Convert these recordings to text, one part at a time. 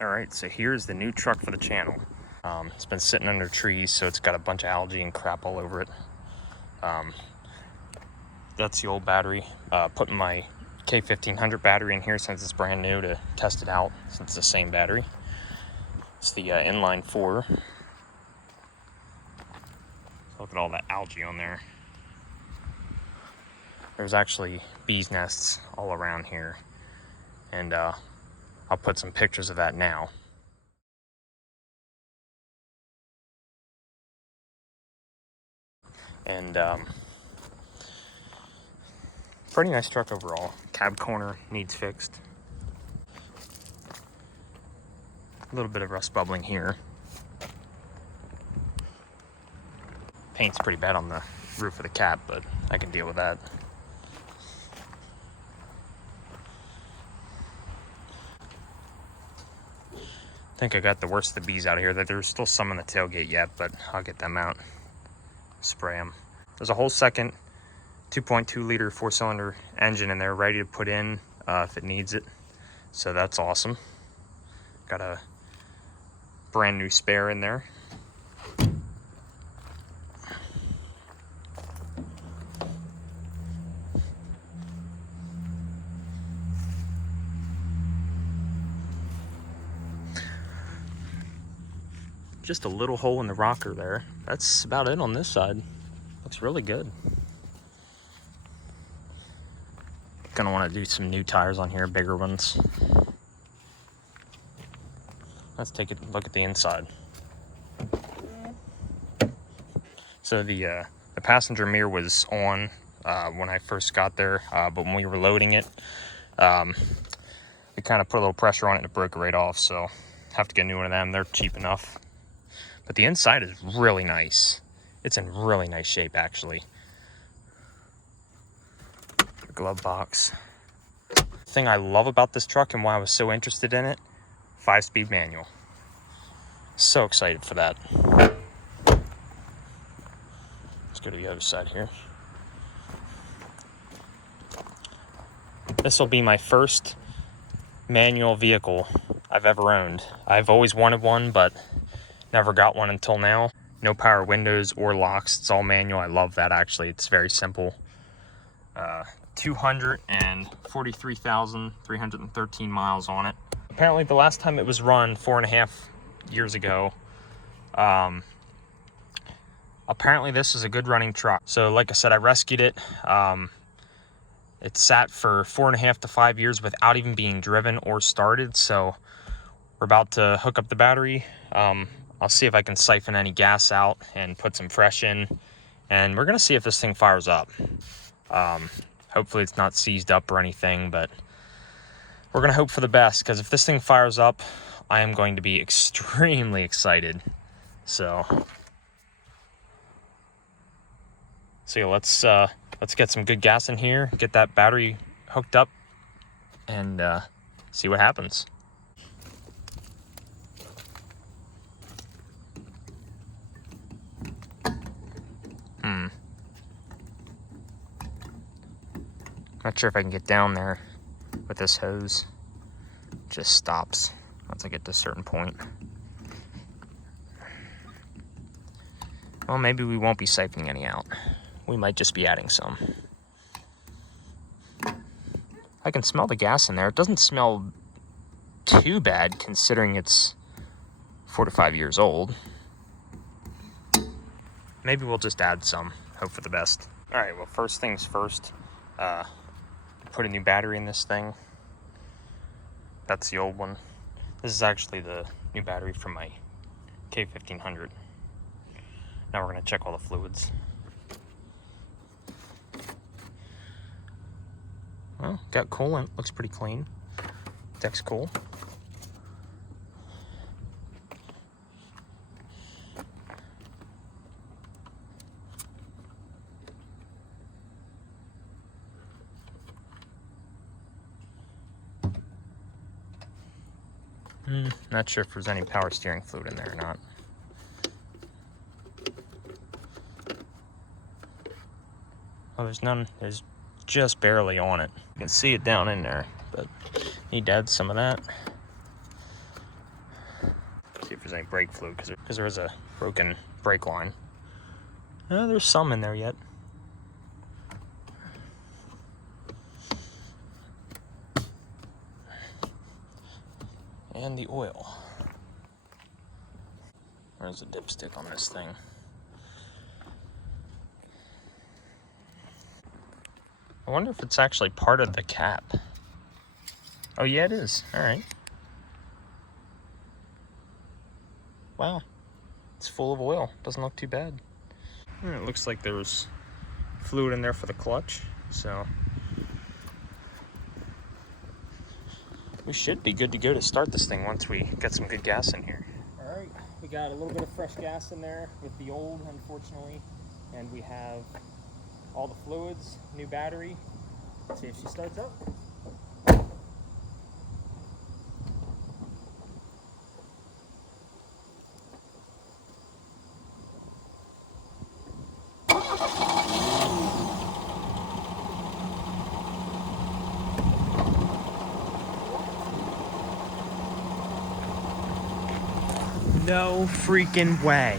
All right, so here's the new truck for the channel. It's been sitting under trees, so it's got a bunch of algae and crap all over it. That's the old battery. Putting my K1500 battery in here since it's brand new to test it out, since it's the same battery. It's the inline 4. Look at all that algae on there. There's actually bees' nests all around here, and I'll put some pictures of that now. And pretty nice truck overall. Cab corner needs fixed. A little bit of rust bubbling here. Paint's pretty bad on the roof of the cab, but I can deal with that. I think I got the worst of the bees out of here. There's still some on the tailgate yet, but I'll get them out. Spray them. There's a whole second 2.2 liter 4-cylinder engine in there ready to put in if it needs it. So that's awesome. Got a brand new spare in there. Just a little hole in the rocker there. That's about it on this side. Looks really good. Gonna want to do some new tires on here, bigger ones. Let's take a look at the inside. So the passenger mirror was on when I first got there, but when we were loading it, we kind of put a little pressure on it and it broke it right off. So have to get a new one of them. They're cheap enough. But the inside is really nice. It's in really nice shape, actually. Glove box. The thing I love about this truck and why I was so interested in it, 5-speed manual. So excited for that. Let's go to the other side here. This will be my first manual vehicle I've ever owned. I've always wanted one, but never got one until now. No power windows or locks. It's all manual. I love that, actually. It's very simple. 243,313 miles on it. Apparently, the last time it was run 4.5 years ago. Apparently, this is a good running truck. So, like I said, I rescued it. It sat for 4.5 to 5 years without even being driven or started. So, we're about to hook up the battery. I'll see if I can siphon any gas out and put some fresh in. And we're gonna see if this thing fires up. Hopefully it's not seized up or anything, but we're gonna hope for the best, because if this thing fires up, I am going to be extremely excited. So yeah, let's get some good gas in here, get that battery hooked up, and see what happens. Not sure if I can get down there with this hose. It just stops once I get to a certain point. Well, maybe we won't be siphoning any out. We might just be adding some. I can smell the gas in there. It doesn't smell too bad considering it's 4 to 5 years old. Maybe we'll just add some. Hope for the best. All right, well, first things first. Put a new battery in this thing. That's the old one. This is actually the new battery from my K1500. Now we're gonna check all the fluids. Well, got coolant, looks pretty clean. Deck's cool. Not sure if there's any power steering fluid in there or not. Oh, there's none. There's just barely on it. You can see it down in there, but need to add some of that. if there's any brake fluid because there is a broken brake line. There's some in there yet. And the oil. Where's the dipstick on this thing? I wonder if it's actually part of the cap. Oh yeah, it is. All right. Wow. It's full of oil. Doesn't look too bad. It looks like there's fluid in there for the clutch, so we should be good to go to start this thing once we get some good gas in here. All right, we got a little bit of fresh gas in there with the old, unfortunately, and we have all the fluids, new battery. Let's see if she starts up. No freaking way.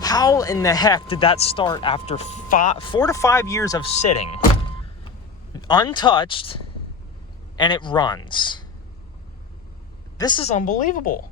How in the heck did that start after 4 to 5 years of sitting untouched and it runs? This is unbelievable.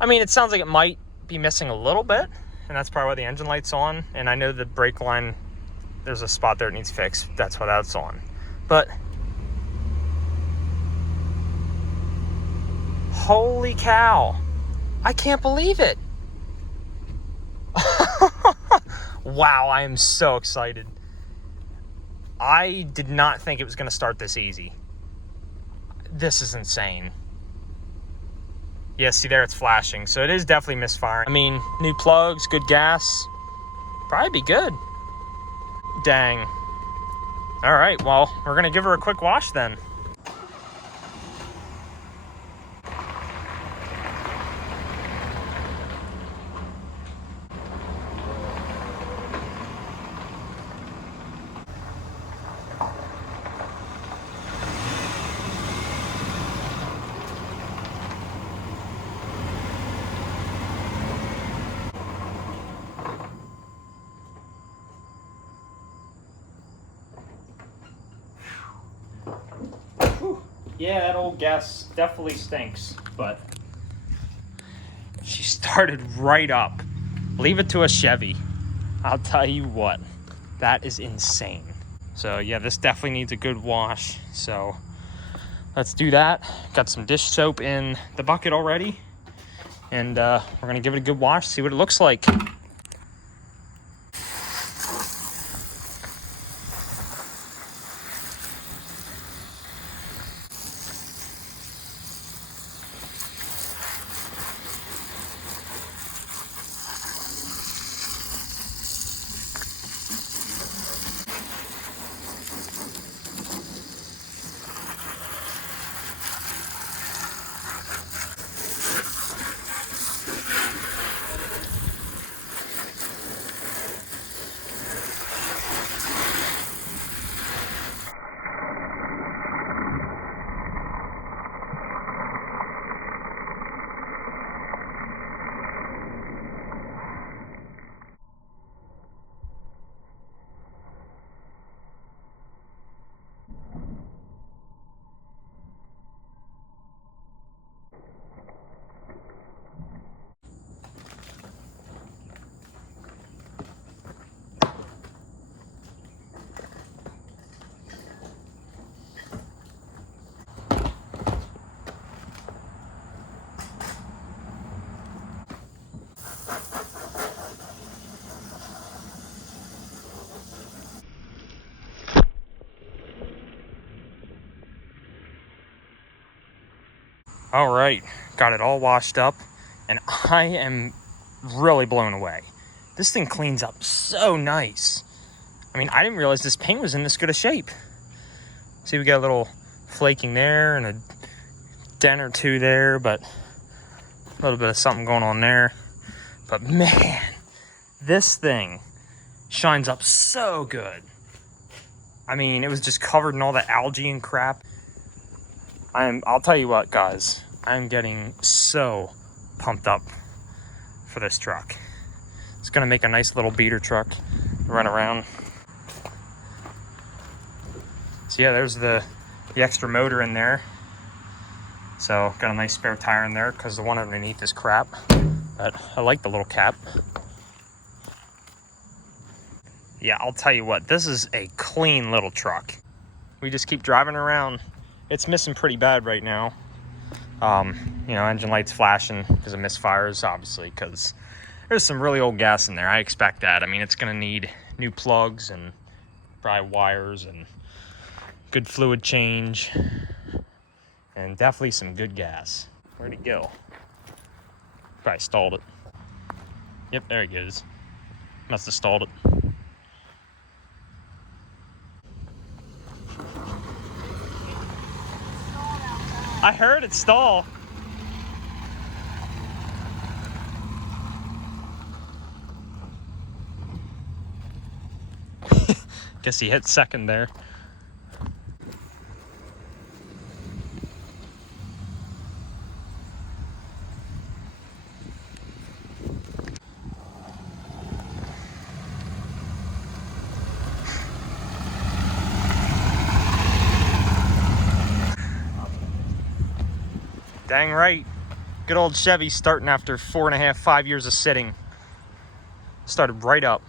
I mean, it sounds like it might be missing a little bit, and that's probably why the engine light's on. And I know the brake line, there's a spot there that needs fixed. That's why that's on. But holy cow, I can't believe it. Wow, I am so excited. I did not think it was going to start this easy. This is insane. Yeah, see there, it's flashing. So it is definitely misfiring. I mean, new plugs, good gas. Probably be good. Dang. All right, well, we're going to give her a quick wash then. Yeah, that old gas definitely stinks, but she started right up. Leave it to a Chevy. I'll tell you what, that is insane. So yeah, this definitely needs a good wash. So let's do that. Got some dish soap in the bucket already. And we're gonna give it a good wash, see what it looks like. All right, got it all washed up, and I am really blown away. This thing cleans up so nice. I mean, I didn't realize this paint was in this good a shape. See, we got a little flaking there and a dent or two there, but a little bit of something going on there. But man, this thing shines up so good. I mean, it was just covered in all the algae and crap. I'll tell you what, guys, I'm getting so pumped up for this truck. It's gonna make a nice little beater truck to run around. So yeah, there's the extra motor in there. So got a nice spare tire in there because the one underneath is crap. But I like the little cap. Yeah, I'll tell you what, this is a clean little truck. We just keep driving around. It's missing pretty bad right now. You know, engine lights flashing because of misfires, obviously, because there's some really old gas in there. I expect that. I mean, it's gonna need new plugs and probably wires and good fluid change and definitely some good gas. Where'd he go? Probably stalled it. Yep, there he goes. Must have stalled it. I heard it stall. Guess he hit second there. Dang right. Good old Chevy starting after 4.5, 5 years of sitting. Started right up.